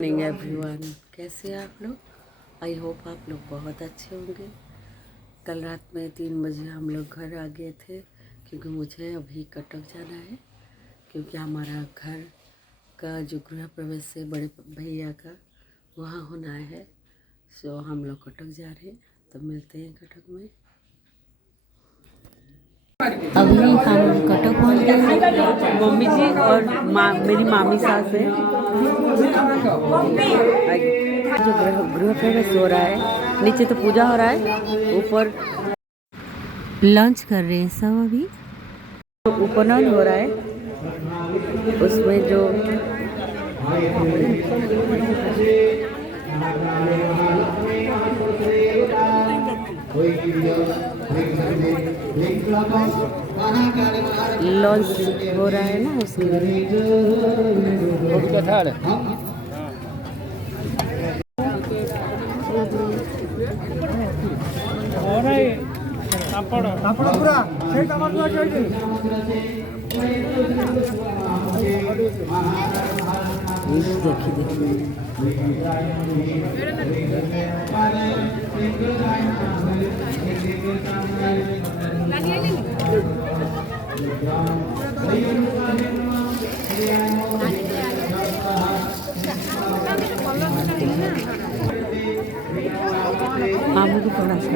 Morning everyone, कैसे हैं आप लोग। आई होप आप लोग बहुत अच्छे होंगे। कल रात में 3 बजे हम लोग घर आ गए थे क्योंकि मुझे अभी कटक जाना है, क्योंकि हमारा घर का जो गृह प्रवेश है बड़े भैया का वहाँ होना है। सो हम लोग कटक जा रहे हैं, तो मिलते हैं कटक में। अभी हम कटक पहुँच गए हैं। मम्मी जी और मेरी मामी सास है। जो गृह प्रवेश हो रहा है, नीचे तो पूजा हो रहा है, ऊपर लंच कर रहे हैं सब। अभी तो उपनयन हो रहा है, उसमें जो लॉन्च हो रहा है ना, उसके मामू को थोड़ा सा।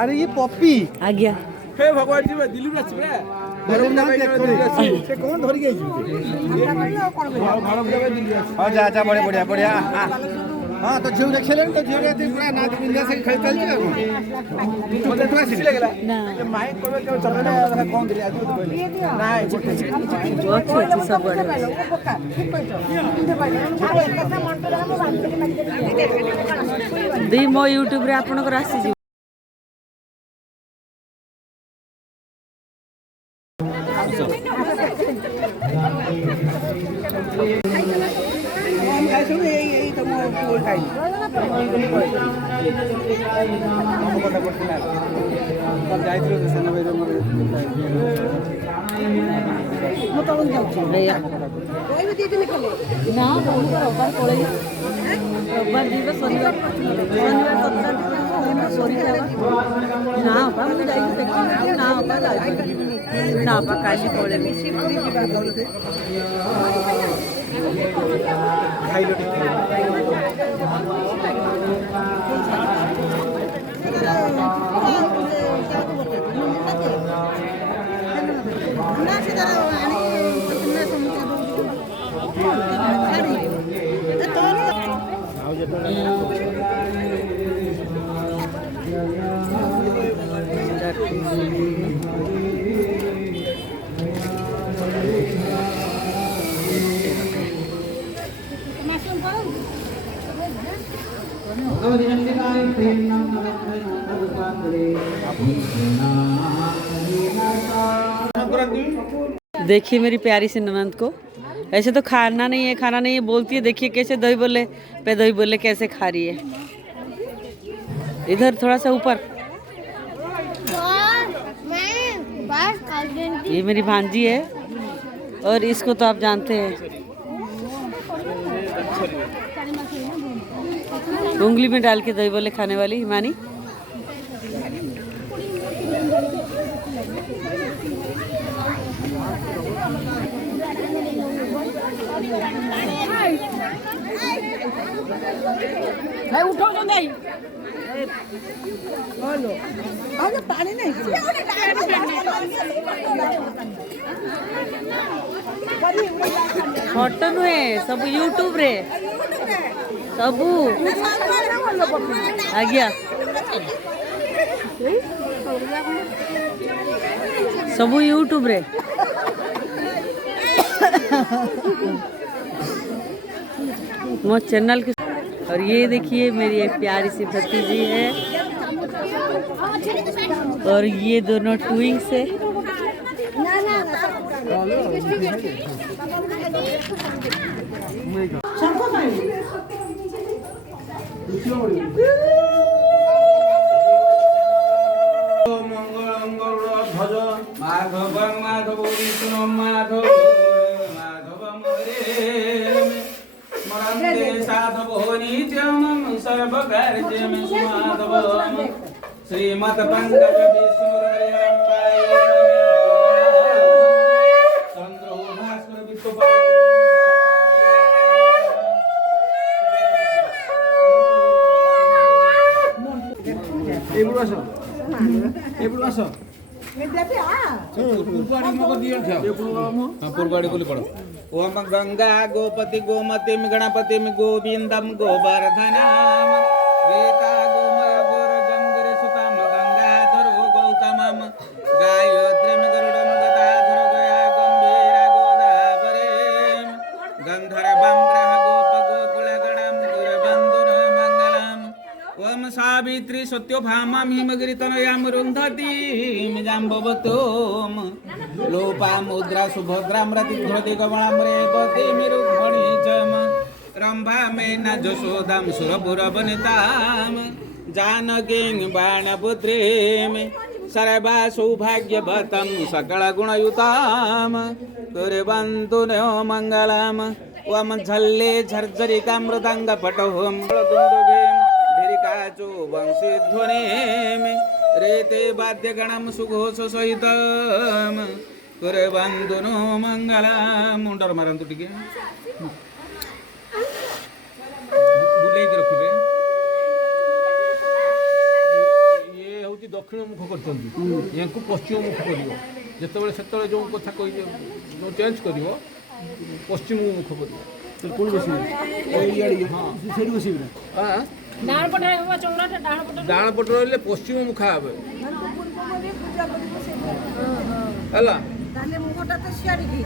अरे ये पप्पी आ गया। हे भगवान जी दिल्ली में अछि बे से कौन धरि गई हां जा जा बड़े बढ़िया बढ़िया हां तो झिउ देखलेन तो झिउ रे पूरा नाच बिंदा से खेल चल छी मते तो सिले गेला ना माइक करबे के चलने कौन दिले आज तो अच्छे सब बड़े दी मो यूट्यूब रे आपनकर आसी जी। ना रविवार पड़े रविवार दिन शनिवार ना मुझे ना काली पड़े देखिए मेरी प्यारी सी ननंद को, ऐसे तो खाना नहीं है बोलती है। देखिए कैसे दही बोले कैसे खा रही है। इधर थोड़ा सा ऊपर। ये मेरी भांजी है और इसको तो आप जानते हैं, उंगली में डाल के दही बोले खाने वाली हिमानी। उठो तो नहीं पानी नहीं फोटो नुहे सब यूट्यूब रे सबू आ गया सबू यूट्यूब रे। वो चैनल के। और ये देखिए मेरी एक प्यारी सी भतीजी है और ये दोनों ट्विंग्स है। माधव माधव विष्णु माधव माधव मरे मरंदे साधवो नित्यं सर्वकार्यं सुमाधवम् श्रीमत् पंकज विष्णुरम्बाय चंद्रो भास्कर वित्तपा एबुल आसो एबुल आसो पूर्वाड़ी मको दियो हां पूर्वाड़ी बोली पड़ो ओम गंगा गोपति गोमतिम गणपतिम गोविंदम गोवर्धनम गीता गोमय गोरजम गिरिसुतम गंगाधर गौतमम गायत्रीम गरुडम गदाधर गया गंभीर गोदावरीम गंधर्वम ग्रह गोप गोकुल गणम गुरबंधुर मंगलम ओम सावित्री सत्यभामाम हिमगिरितनयाम रुन्धतीम जाम्बवतोम लोपा मुद्रा सुभद्राम रतिघ्रति कमलाम रेवती मिरुद्धणि चम रंभा मेना जशोदाम सुरपुरवनिताम जानकीं बाणपुत्रीम सर्वा सौभाग्यवतं सकल गुणयुताम कुर्वन्तु नो मंगलम ओम झल्ले झर्झरिका मृदंग पटोहम ढेरिकाचो वंशीध्वनिम रेते वाद्यगणम सुघोष सहितम कुर्वन्तु नो मंगलम मुंडर मारंतु टिके बुलेई के रखिबे ये होती दक्षिण मुख करतंती यांकु पश्चिम मुख करियो जेतेबेले सेतेबेले जो कथा कहि जो चेंज करियो पश्चिम मुख करियो तो कोन बसिबे एई आड़ी हां सेडी बसिबे हां डाण पटे होबा चौराटा डाण पटे रहले पश्चिम मुखा आबे हला ताले मुखटा तो सियाडी गई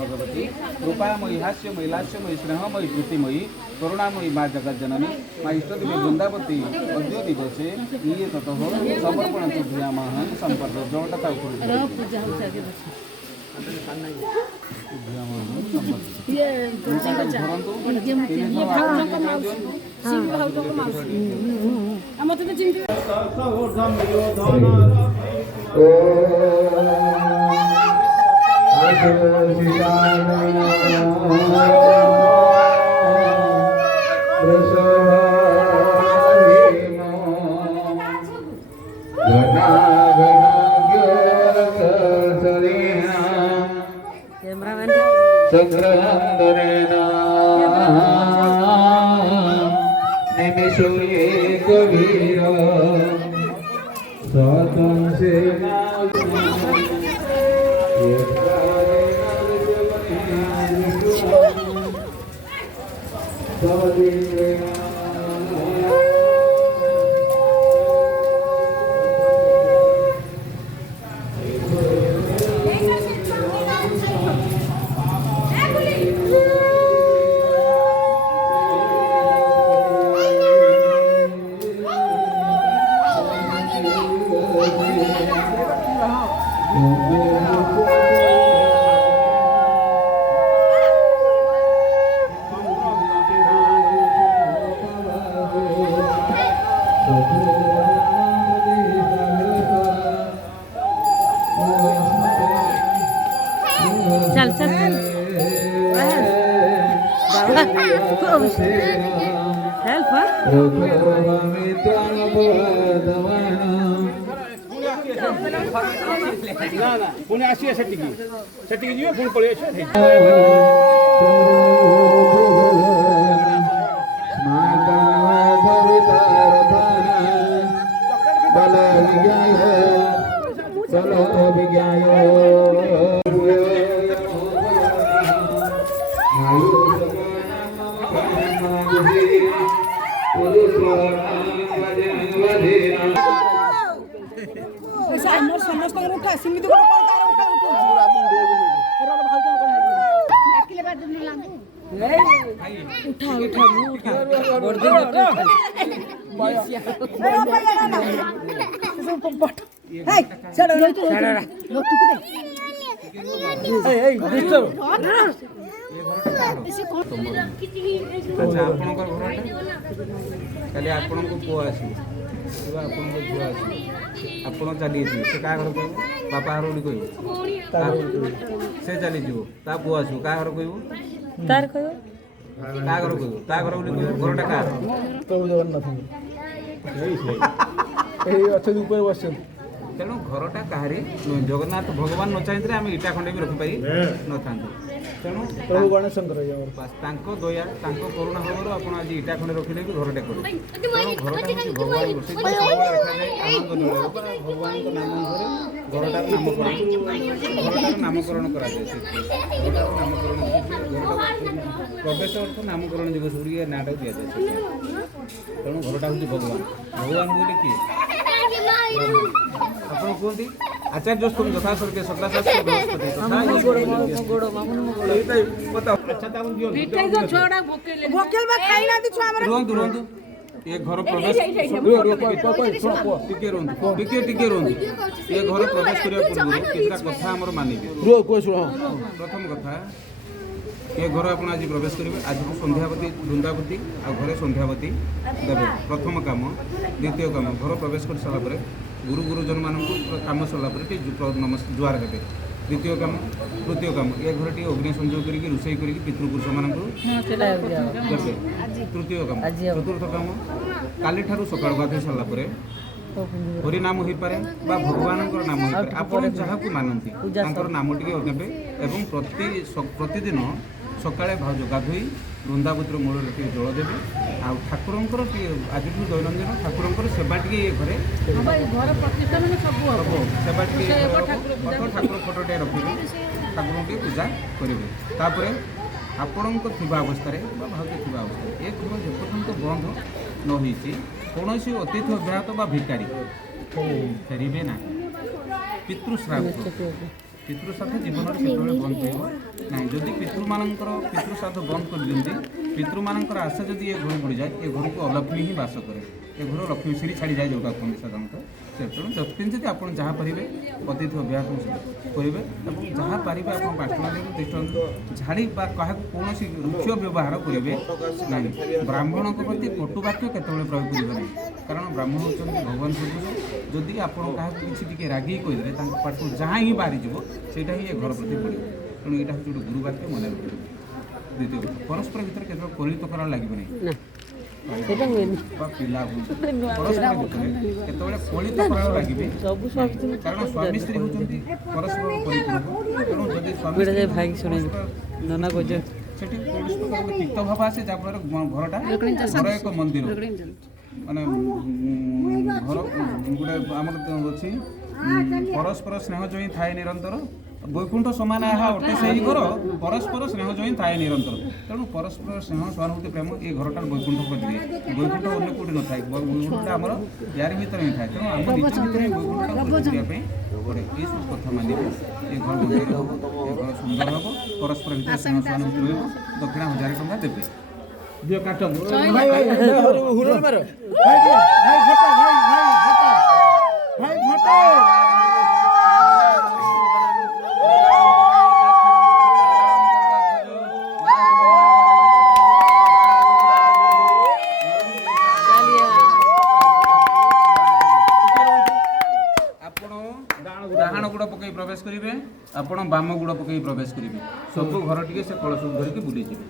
भगवती कृपामयी हास्यमयी लास्यमयी स्नेहमयी प्रीतिमयी करुणामयी माँ जगत जननी माँ इष्टदेवी वृंदावती अद्य दिवसे ये ततः समर्पण तुभ्यामहं संपर्क जोड़ता पूजा निमिषे कबीर स्वतम से चल चल हेल्प पुणे आसी सेटिकी जियो फोन पळे समस्त उठा सिमित उठा अच्छा आपणकर घरटा खाली आपणको पुआ आसी आपणको झुआ आसी आपण चली से का घर कहू बापा घर बोली कहू से चली जीव ता पुआ आसू का घर कहू तार कहो କା ଘର କହିବ ତା ଘର ବୋଲି କହିବ ଘରଟା କାହାର ପ୍ରଭୁ ଜଗନ୍ନାଥଙ୍କ ଏଇ ଅଛନ୍ତି ଉପରେ ବସିଛନ୍ତି। ତେଣୁ ଘରଟା କାହାରି ନୁହେଁ। ଜଗନ୍ନାଥ ଭଗବାନ ନ ଚାହିଁଥିଲେ ଆମେ ଇଟା ଖଣ୍ଡେ ବି ରଖିପାରି ନଥାନ୍ତୁ। ତେଣୁ ପ୍ରଭୁ ଗଣେଶଙ୍କର ଇଏ ଆମର। ବାସ୍ ତାଙ୍କ ଦୟା ତାଙ୍କ କରୁଣା ହେବାରୁ ଆପଣ ଆଜି ଇଟା ଖଣ୍ଡେ ରଖିଲେ ବି ଘରଟେ କଲେ। ତେଣୁ ଘରଟା ହେଉଛି ଭଗବାନ ସେଥିପାଇଁ ସବୁବେଳେ ରଖାଯାଏ ଆନନ୍ଦ ନୀଳରେ ବା ଭଗବାନଙ୍କ ନାମ ଅନୁସାରେ ଘରଟାର ନାମକରଣ କରାଯାଏ। ଘରଟାର ନାମକରଣ ପ୍ରବେଶ ଅର୍ଥ ନାମକରଣ ଦିବସ ଗୁଡ଼ିକ ନାଁଟାକୁ ଦିଆଯାଏ। ତେଣୁ ଘରଟା ହେଉଛି ଭଗବାନ। ଭଗବାନ ବୋଲି କିଏ? ଆପଣ କୁହନ୍ତି ଆଚାର୍ଯ୍ୟ ସ୍ତୋମ ଯଥା ସ୍ୱର୍ଗେ ସଦାଶାସ୍ତ୍ର ବୃହସ୍ପତି ରୁହନ୍ତୁ ରୁହନ୍ତୁ ଏ ଘର ପ୍ରବେଶ ଟିକେ ରୁହନ୍ତୁ ଟିକେ ରୁହନ୍ତୁ ଏ ଘର ପ୍ରବେଶ କରିବା ପୂର୍ବରୁ କିଛିଟା କଥା ଆମର ମାନିବେ। ପ୍ରଥମ କଥା ଏ ଘର ଆପଣ ଆଜି ପ୍ରବେଶ କରିବେ। ଆଜିକୁ ସନ୍ଧ୍ୟାବତୀ ବୃନ୍ଦାବତୀ ଆଉ ଘରେ ସନ୍ଧ୍ୟାବତୀ ଦେବେ ପ୍ରଥମ କାମ। ଦ୍ୱିତୀୟ କାମ ଘର ପ୍ରବେଶ କରି ସାରିଲା ପରେ ଗୁରୁଜନମାନଙ୍କୁ କାମ ସରିଲା ପରେ ଟିକେ ଜୁହାର ହେବେ। ଦ୍ୱିତୀୟ କାମ ତୃତୀୟ କାମ ଏ ଘରେ ଟିକେ ଅଗ୍ନି ସଂଯୋଗ କରିକି ରୋଷେଇ କରିକି ପିତୃପୁରୁଷମାନଙ୍କୁ ଦେବେ। ତୃତୀୟ କାମ ଚତୁର୍ଥ କାମ କାଲିଠାରୁ ସକାଳୁ ଗାଧୋଇ ସାରିଲା ପରେ ହରିନାମ ହୋଇପାରେ ବା ଭଗବାନଙ୍କର ନାମ ହୋଇପାରେ ଆପଣ ଯାହାକୁ ମାନନ୍ତି ତାଙ୍କର ନାମ ଟିକେ ନେବେ ଏବଂ ପ୍ରତିଦିନ ସକାଳେ ଭାଉଜ ଗାଧୋଇ ବୃନ୍ଦାବତୀର ମୂଳରେ ଟିକେ ଜଳ ଦେବେ। ଆଉ ଠାକୁରଙ୍କର ଟିକେ ଆଜିଠୁ ଦୈନନ୍ଦିନ ଠାକୁରଙ୍କର ସେବା ଟିକେ ଘରେ ସେବା ଟିକେ ଠାକୁର ଫଟୋଟେ ରଖିବେ ଠାକୁରଙ୍କୁ ଟିକେ ପୂଜା କରିବେ। ତାପରେ ଆପଣଙ୍କ ଥିବା ଅବସ୍ଥାରେ ବା ଭାଉଜ ଥିବା ଅବସ୍ଥାରେ ଏ ଘର ଯେପର୍ଯ୍ୟନ୍ତ ବନ୍ଦ ନ ହୋଇଛି କୌଣସି ଅତିଥି ଅଭ୍ୟାହତ ବା ଭିକାରୀ ଫେରିବେ ନାହିଁ। ପିତୃଶ୍ରାଦ୍ଧ ଜୀବନରେ ସେତେବେଳେ ବନ୍ଦ କରିବ ନାହିଁ। ଯଦି ପିତୃଶ୍ରାଦ୍ଧ ବନ୍ଦ କରିଦିଅନ୍ତି ପିତୃମାନଙ୍କର ଆଶା ଯଦି ଏ ଘର ପଡ଼ିଯାଏ ଏ ଘରକୁ ଅଲକ୍ଷ୍ମୀ ହିଁ ବାସ କରେ। ଏ ଘର ଲକ୍ଷ୍ମୀ ଶ୍ରୀ ଛାଡ଼ିଯାଏ ଯେଉଁଟା କୁହନ୍ତି ସାଧାରଣତଃ। ତେଣୁ ଯଦି ଆପଣ ଯାହା ପାରିବେ ଅତିଥି ଅଭ୍ୟାସ କରିବେ ଏବଂ ଯାହା ପାରିବେ ଆପଣ ପାଠନା ଝାଡ଼ି ବା କାହାକୁ କୌଣସି ରୁକ୍ଷ ବ୍ୟବହାର କରିବେ ନାହିଁ। ବ୍ରାହ୍ମଣଙ୍କ ପ୍ରତି କଟୁ ବାକ୍ୟ କେତେବେଳେ ପ୍ରୟୋଗ କରିବେ ନାହିଁ କାରଣ ବ୍ରାହ୍ମଣ ହେଉଛନ୍ତି ଭଗବାନ ସଦୃଶ। ଯଦି ଆପଣ କାହାକୁ କିଛି ଟିକେ ରାଗିକି କହିଦେଲେ ତାଙ୍କ ପାଠକୁ ଯାହା ହିଁ ବାହାରିଯିବ ସେଇଟା ହିଁ ଏ ଘର ପ୍ରତି ପଡ଼ିବ। ତେଣୁ ଏଇଟା ହେଉଛି ଗୋଟେ ଗୁରୁ ବାକ୍ୟ ମନେ ରଖିବେ। ଦ୍ୱିତୀୟ କଥା ପରସ୍ପର ଭିତରେ କେତେବେଳେ କଳିତ କରାର ଲାଗିବ ନାହିଁ ବା ପିଲା ପରସ୍ପର ଭିତରେ କେତେବେଳେ କଳିତ କରାର ଲାଗିବେ କାରଣ ସ୍ୱାମୀ ସ୍ତ୍ରୀ ହେଉଛନ୍ତି ପରସ୍ପର ପରିପୂରକ। ତେଣୁ ଯଦି ସ୍ୱାମୀ ସେଠି କୌଣସି ପ୍ରକାର ତିକ୍ତ ଭାବ ଆସେ ଯାହାଫଳରେ ଘର ଏକ ମନ୍ଦିର ମାନେ ଘର ଗୋଟେ ଆମର ଅଛି ପରସ୍ପର ସ୍ନେହ ଜଇଁ ଥାଏ ନିରନ୍ତର ବୈକୁଣ୍ଠ ସମାନ ଏହା ଅଟେ ସେହି ଘର ପରସ୍ପର ସ୍ନେହ ଜଇଁ ଥାଏ ନିରନ୍ତର। ତେଣୁ ପରସ୍ପର ସ୍ନେହ ସହାନୁଭୂତି ପ୍ରେମ ଏ ଘରଟାର ବୈକୁଣ୍ଠ କରିଦିଏ। ବୈକୁଣ୍ଠ ଅନ୍ୟ କେଉଁଠି ନଥାଏ ବୈକୁଣ୍ଠଟା ଆମର ୟାରି ଭିତରେ ହିଁ ଥାଏ। ତେଣୁ ଆମ ନିଜ ଭିତରେ ବୈକୁଣ୍ଠଟା କରିବା ପାଇଁ ପଡ଼େ। ଏଇସବୁ କଥା ମାନିବେ ଏ ଘର ମନ୍ଦିର ହେବ ଏ ଘର ସୁନ୍ଦର ହେବ ପରସ୍ପର ଭିତରେ ସ୍ନେହ ସହାନୁଭୂତି ରହିବ। ଦକ୍ଷିଣା 1000 ଟଙ୍କା ଦେବେ। ଦିଅ କାଟନ୍ତୁ ଡାହାଣ ଗୁଡ଼ ପକାଇ ପ୍ରବେଶ କରିବେ ଆପଣ ବାମ ଗୁଡ଼ ପକାଇ ପ୍ରବେଶ କରିବେ। ସବୁ ଘର ଟିକେ ସେ କଳସକୁ ଧରିକି ବୁଲିଯିବେ।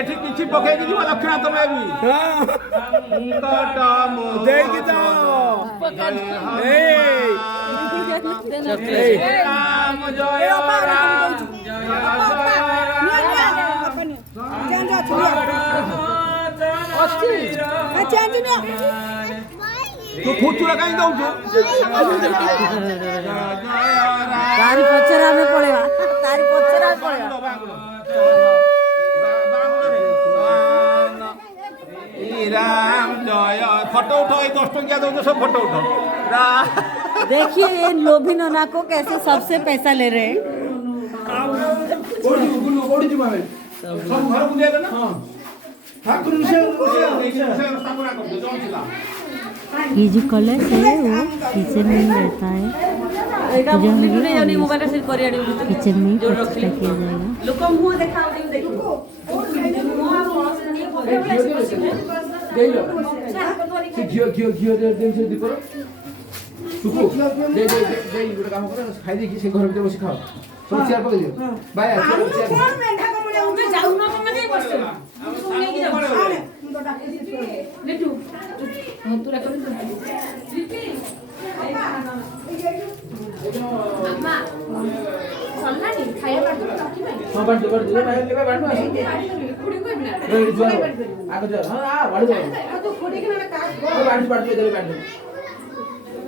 ଏଠି କିଛି ପକେଇକି ଯିବ ଦକ୍ଷିଣା ତମେ ବି ଦେଇକି ତୁ ଖୁଚୁରା କାହିଁ ଦଉଛୁ? ତାରି ପଛରେ ଆମେ ପଳେଇବା ତାରି ପଛରେ ଆମେ ପଳେଇବା। राम जय फोटो उठो 10 टंकिया दो सब फोटो उठो। देखिए ये लोभी नना को कैसे सबसे पैसा ले रहे हैं। ये जो कलश है वो किचन में ही रहता है। किचन में ही किया जाएगा। ଘିଅ ଜିନିଷ ଦୀପର ଟୁକୁ ଦେଇ ଗୋଟେ କାମ କର ଖାଇଦେଇକି ସେ ଘର ଭିତରେ ବସି ଖାଅ ସବୁ ଚେୟାର ପକେଇ ଦିଅ ବାଏ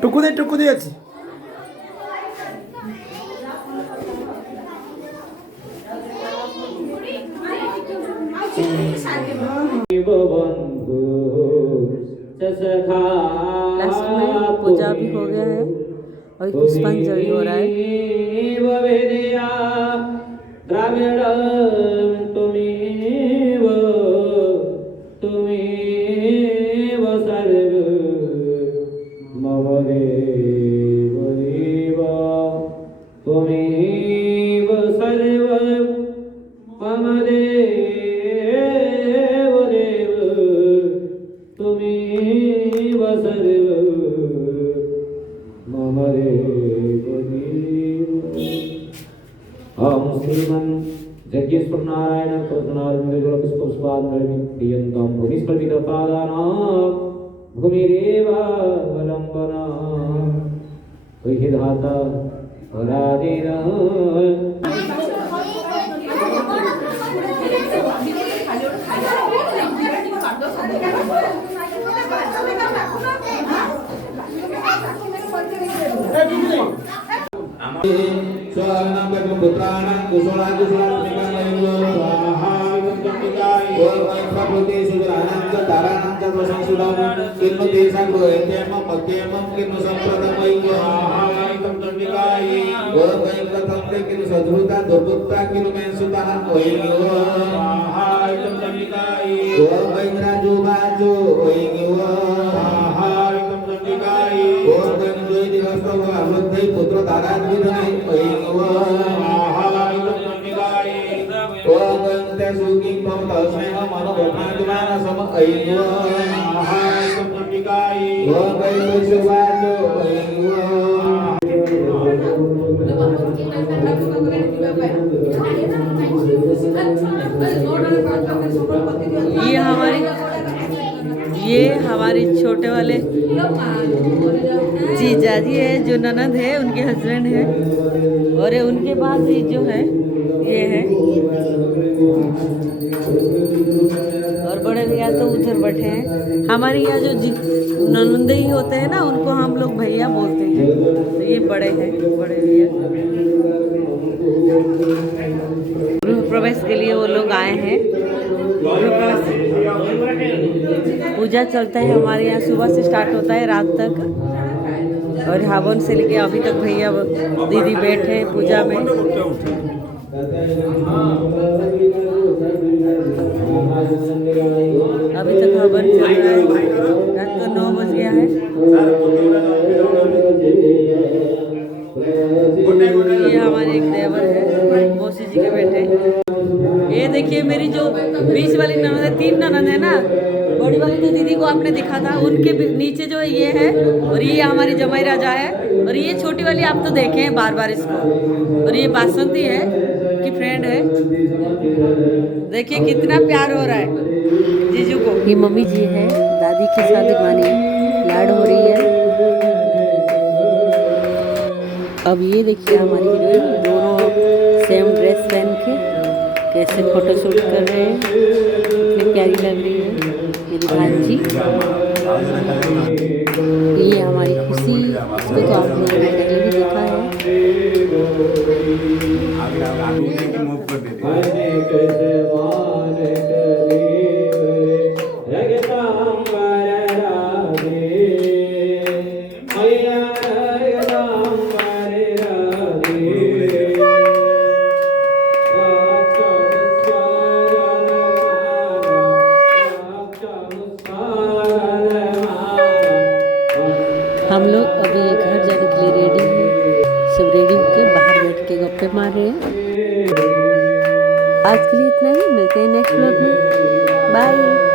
ଟୁକୁ ଦେଇ ଅଛି लास्ट में पूजा भी हो गया है और पुष्पांजलि हो रहा है। ओम श्रीमन् जगदीश्वर नारायण कृष्णार्जुन पुष्पादं भूमिस्कल्पितपादानां भूमिरेव अवलम्बना विहिधाता पराधीना पुत्र दादा ये हमारे छोटे वाले जीजा जी है, जो ननद है उनके हस्बैंड है, और उनके बाद ये जो है ये है, और बड़े भैया तो उधर बैठे हैं। हमारे यहाँ जो ननंदे ही होते हैं ना, उनको हम लोग भैया बोलते हैं, तो ये बड़े हैं, बड़े भैया। गृह प्रवेश के लिए वो लोग आए हैं। पूजा चलता है हमारे यहाँ, सुबह से स्टार्ट होता है रात तक, और हवन से लेके अभी तक भैया दीदी बैठे हैं पूजा में। अभी तक हवन चल रहा है, रात को 9 बज गया है। ये हमारे एक देवर है, मौसी जी के बेटे। ये देखिए मेरी जो बीच वाली ननद है, 3 ननद है ना, बड़ी वाली जो दीदी को आपने देखा था, उनके नीचे जो ये है, और ये हमारी जमाई राजा है, और ये छोटी वाली आप तो देखे हैं बार बार इसको, और ये बासंती है की फ्रेंड है। देखिए कितना प्यार हो रहा है जीजू को। ये मम्मी जी है, दादी के साथ मानी लाड हो रही है। अब ये देखिए हमारी हीरोइन दोनों सेम ड्रेस पहन के कैसे फोटो शूट कर रहे हैं, कितनी प्यारी लग रही है मेरी भांजी। ये हमारी खुशी, इसको तो आपने पहले भी देखा है। हम लोग अभी घर जाने के लिए रेडी हैं, सब रेडी होके बाहर बैठ के गप्पे मार रहे हैं। आज के लिए इतना ही, मिलते हैं नेक्स्ट व्लॉग में, बाय।